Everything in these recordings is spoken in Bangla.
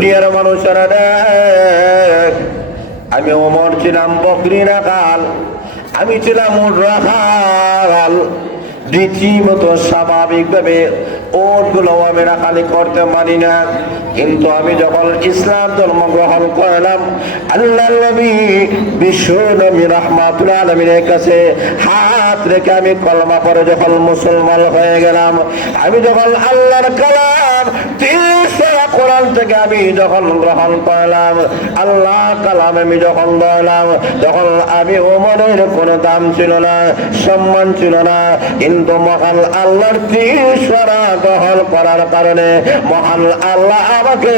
দুনিয়ার মানুষেরা দেখ, আমি ওমর ছিলাম বকরি রাখাল, আমি ছিলাম উট রাখাল। রীতিমতো স্বাভাবিকভাবে ওটগুলো আমি রাখালি করতে পারি না, কিন্তু আমি যখন ইসলাম ধর্ম গ্রহণ করলাম, আল্লাহর নবী বিশ্ব নবী রাহমাতুল আলামিনের কাছে হাত রেখে আমি কলমা পড়ে যখন মুসলমান হয়ে গেলাম, আমি যখন আল্লাহর কালাম কোরআন থেকে আমি যখন গ্রহণ করলাম, আল্লাহ কালাম আমি যখন বললাম, তখন আমি ওমরের কোনো দাম ছিল না, সম্মান ছিল না, কিন্তু মহান আল্লাহর তিসরা গ্রহণ করার কারণে মহান আল্লাহ আমাকে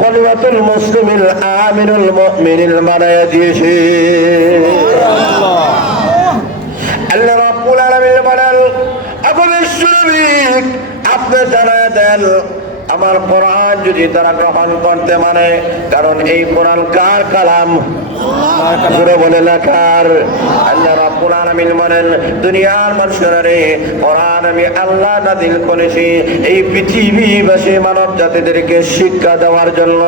খলিফাতুল মুসলিমিন আমিরুল মুমিনিন বানায়া দিয়েছে। আল্লাহ রাব্বুল আলামিন বলেন, আপনি জানায় দেন আমার কোরআন যদি তারা গ্রহণ করতে মানে, কারণ এই কোরআন কার কালাম? বলে লেখার। আল্লাহ রাব্বুল আলামিন বলেন, দুনিয়ার মানুষেরা রে, কোরআন আমি আল্লাহ নাযিল করেছি এই পৃথিবীবাসী মানব জাতিদেরকে শিক্ষা দেওয়ার জন্য।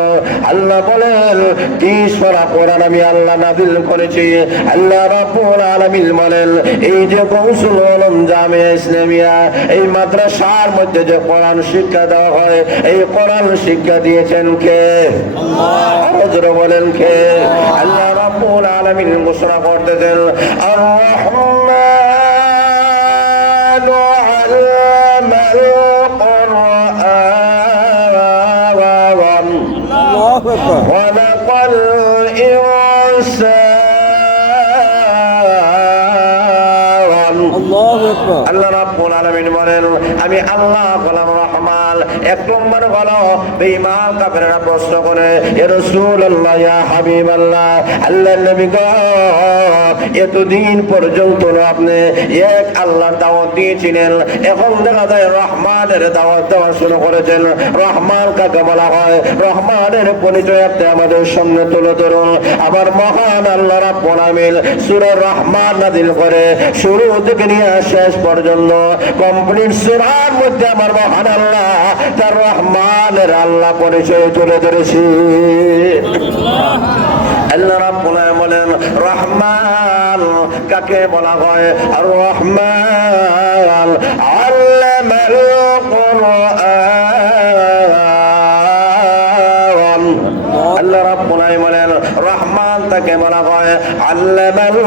আল্লাহ বলেন, 30 পারা কোরআন আমি আল্লাহ নাযিল করেছি। আল্লাহ রাব্বুল আলামিন বলেন, এই যে কৌশল আলম জামিয়া ইসলামিয়া, এই মাদ্রাসার মধ্যে যে কোরআন শিক্ষা দেওয়া হয়, এই কোরআন শিক্ষা দিয়েছেন কে? আল্লাহ। বলেন কে? আল্লাহ রাব্বুল আলামিন ঘোষণা করতেছেন, আর রহমান আল্লামাল কোরআন খালাকাল ইনসান। আল্লাহ রাব্বুল আলামিন বলেন, আমি আল্লাহ গোলাম রহমান। এক নম্বর হলো বেঈমান কাফেররা প্রশ্ন করে, ইয়া রাসূলুল্লাহ, ইয়া হাবিবাল্লাহ, আল্লাহর নবী গো, এতদিন পর্যন্ত আপনি এক আল্লাহর দাওয়াত দিয়েছিলেন, এখন দেখা যায় রহমানের দাওয়াত দেওয়া শুরু করেছেন। রহমান কাকে বলা হয়? রহমানের পরিচয় আপনি আমাদের সামনে তুলে ধরুন। আবার মহান আল্লাহ রাব্বুল আলামিন সূরা রহমান নাযিল করে শুরু থেকে নিয়ে শেষ পর্যন্ত কমপ্লিট সূরার মধ্যে আমার মহান আল্লাহ তার রহমানের আল্লাহ পরিচয় তুলে ধরেছি। আল্লাহ রাব্বুল আলামিন বলেন, রহমান কাকে বলা হয়? আর রহমান আল্লামাল কোরআন। আল্লাহ রাব্বুল আলামিন বলেন, রহমান তাকে বলা হয় আল্লামাল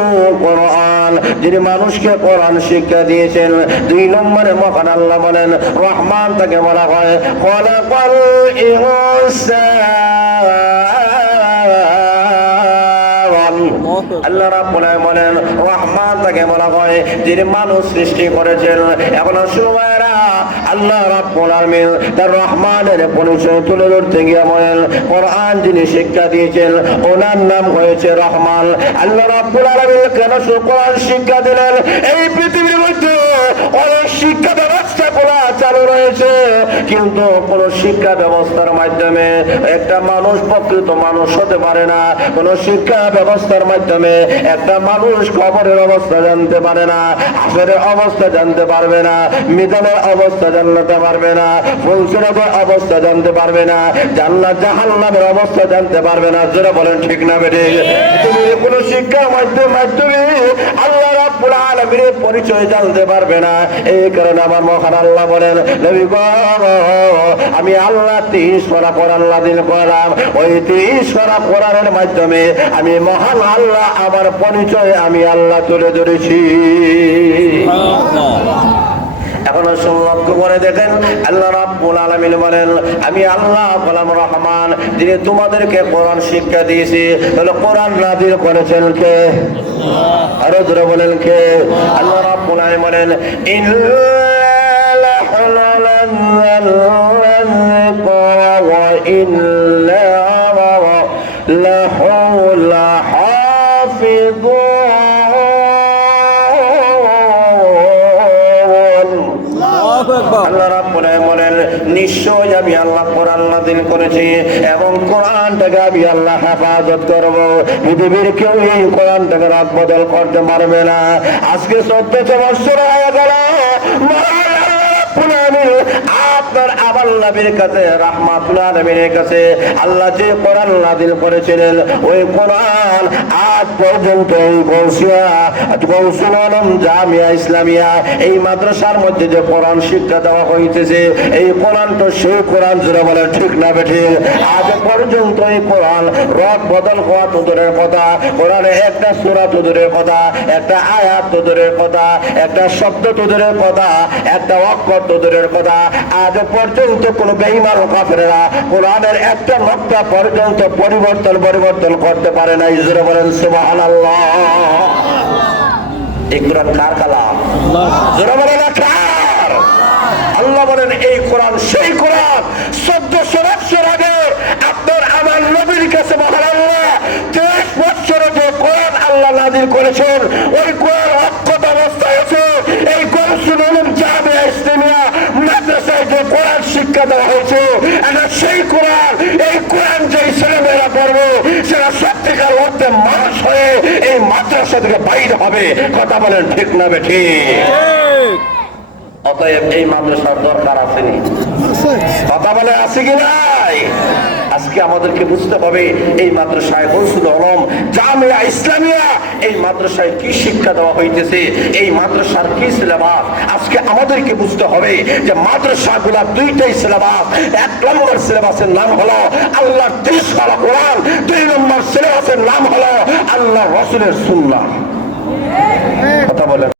কোরআন, যিনি মানুষকে কোরআন শিক্ষা দিয়েছেন। 2 নম্বরে মহান আল্লাহ বলেন, রহমান তাকে বলা হয় খালাকাল ইনসান। আল্লাহ রাব্বুল আলামিন বলেন, রহমান তাকে বলা হয় যিনি মানুষ সৃষ্টি করেছেন। এখন সুমায়রা আল্লাহ রাব্বুল আলামিন তার রহমানের পরিচয় তুলে ধরতে গিয়ে বলেন, কোরআন যিনি শিক্ষা দিয়েছেন ওনার নাম হয়েছে রহমান। আল্লাহ রাব্বুল আলামিন কেন কোরআন শিক্ষা দিলেন? এই পৃথিবীর মধ্যে অনেক শিক্ষা ব্যবস্থা চালু রয়েছে, কিন্তু কোন শিক্ষা ব্যবস্থার মাধ্যমে একটা মানুষ প্রকৃত মানুষ হতে পারে না। কোন শিক্ষা ব্যবস্থার মাধ্যমে একটা মানুষ কবরের অবস্থা জানতে পারে না, আসরের অবস্থা জানতে পারবে না, মিজানের অবস্থা জানতে পারবে না, ফুলসিরাতের অবস্থা জানতে পারবে না, জান্নাত জাহান্নামের অবস্থা জানতে পারবে না। যারা বলেন ঠিক না বেঠিক? তুমি কোন শিক্ষার মাধ্যমে আল্লাহ রাব্বুল আলামিনের পরিচয় জানতে পারবে না। এই কারণে আমার মহান আল্লাহ বলেন, নবী গো, আমি আল্লাহ 30 পারা কোরআন নাযিল করলাম। ওই 30 পারা কোরআনের মাধ্যমে আমি মহান আল্লাহ আমার পরিচয় আমি আল্লাহ তুলে ধরেছি। এখন লক্ষ্য করে দেখেন, আল্লাহ রাব্বুল আলামিন বলেন, আমি আল্লাহ গোলাম রহমান, যিনি তোমাদেরকে কোরআন শিক্ষা দিয়েছি। তাহলে কোরআন নাযিল করেছেন কে? আরো জোরে বলেন কে? আল্লাহ রাব্বুল আলামিন বলেন, আল্লাহ রাব্বুল আলামিন বলেন, নিশ্চয় আমি আল্লাহ কোরআন নাযিল করেছি এবং কোরআনটাকে আমি আল্লাহ হেফাজত করব। পৃথিবীর কেউ এই কোরআনটাকে রাত বদল করতে পারবে না। আজকে 1400 বছর হয়ে গেল, রাব্বুল আলামিন আপনার আবার নবীর কাছে রাহমাতুল আলামিনের কাছে আল্লাহ যে কোরআন নাযিল করেছিলেন ওই কোরআন আজ পর্যন্ত এই গৌসুল আলম জামিয়া ইসলামিয়া এই মাদ্রাসার মধ্যে যে কোরআন শিক্ষা দেওয়া হইতেছে এই কোরআন তো সেই কোরআন যারা বলে ঠিক না বেঠিক আজ পর্যন্ত এই কোরআন রদ বদল হওয়া তো দূরের কথা কোরআনে একটা সূরা তো দূরের কথা একটা আয়াত তো দূরের কথা একটা শব্দ তো দূরের কথা একটা অক্ষর তো দূরের কথা আজ পর্যন্ত কোন বেঈমান কাফেররা কোরআনের একটা নকশা পর্যন্ত পরিবর্তন করতে পারে না ইজরা বলেন সুবহানাল্লাহ এই কোরআন কার কালাম যারা বলেন কার আল্লাহ বলেন এই কোরআন সেই কোরআন 1400 বছর আগে আপনার আমার নবীর কাছে মহান আল্লাহ 23 বছর যে কোরআন আল্লাহ নাযিল করেছেন ওই কোরআন অক্ষত অবস্থায় আছে এই গৌসুল আলম জামিয়া ইসলামিয়া মাদ্রাসায় যে কোরআন শিক্ষা দেওয়া হয়েছে এটা সেই কোরআন এই কোরআন যে ছেলেমেয়েরা পড়বে সেটা সত্যিকার অর্থে মানুষ হয়ে এই মাদ্রাসা থেকে বাইরে হবে কথা বলেন ঠিক না বেঠিক অতএব এই মাদ্রাসার দরকার আসেনি কথা বলে আছে কি নাই আজকে আমাদেরকে বুঝতে হবে এই মাদ্রাসায় গৌসুল আলম জামিয়া ইসলামিয়া এই মাদ্রাসায় কি শিক্ষা দেওয়া হইতেছে এই মাদ্রাসার কি সিলেবাস আজকে আমাদেরকে বুঝতে হবে যে মাদ্রাসাগুলা দুইটাই সিলেবাস 1 নম্বর সিলেবাসের নাম হলো আল্লাহর দেশওয়ালা কোরআন 2 নম্বর সিলেবাসের নাম হলো আল্লাহর রাসূলের সুন্নাহ কথা বলেন